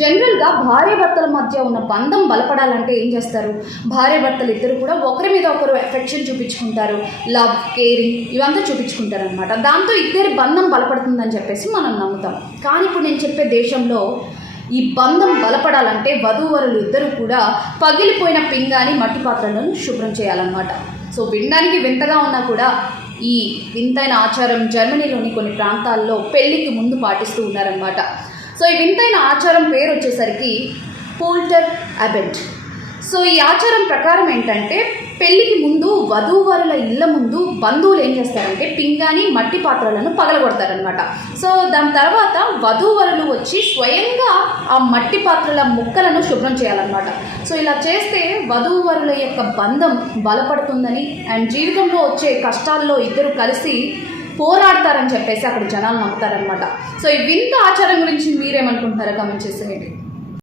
జనరల్గా భార్యాభర్తల మధ్య ఉన్న బంధం బలపడాలంటే ఏం చేస్తారు? భార్యాభర్తలు ఇద్దరు కూడా ఒకరి మీద ఒకరు ఎఫెక్షన్ చూపించుకుంటారు, లవ్, కేరింగ్ ఇవంతా చూపించుకుంటారు అనమాట. దాంతో ఇద్దరి బంధం బలపడుతుందని చెప్పేసి మనం నమ్ముతాం. కానీ ఇప్పుడు నేను చెప్పే దేశంలో ఈ బంధం బలపడాలంటే వధూవరులు ఇద్దరు కూడా పగిలిపోయిన పింగాని మట్టి పాత్రలను శుభ్రం చేయాలన్నమాట. సో వినడానికి వింతగా ఉన్నా కూడా ఈ వింతైన ఆచారం జర్మనీలోని కొన్ని ప్రాంతాల్లో పెళ్లికి ముందు పాటిస్తూ ఉన్నారనమాట. సో ఈ వింతైన ఆచారం పేరు వచ్చేసరికి పోల్టర్ అబెట్. సో ఈ ఆచారం ప్రకారం ఏంటంటే పెళ్లికి ముందు వధూవరుల ఇళ్ళ ముందు బంధువులు ఏం చేస్తారంటే పింగాని మట్టి పాత్రలను పగలగొడతారనమాట. సో దాని తర్వాత వధూవరులు వచ్చి స్వయంగా ఆ మట్టి పాత్రల ముక్కలను శుభ్రం చేయాలన్నమాట. సో ఇలా చేస్తే వధూవరుల యొక్క బంధం బలపడుతుందని అండ్ జీవితంలో వచ్చే కష్టాల్లో ఇద్దరు కలిసి పోరాడతారని చెప్పేసి అక్కడ జనాలు నమ్ముతారనమాట. సో ఈ వింత ఆచారం గురించి మీరేమనుకుంటున్నారో కామెంట్ చేసేయండి.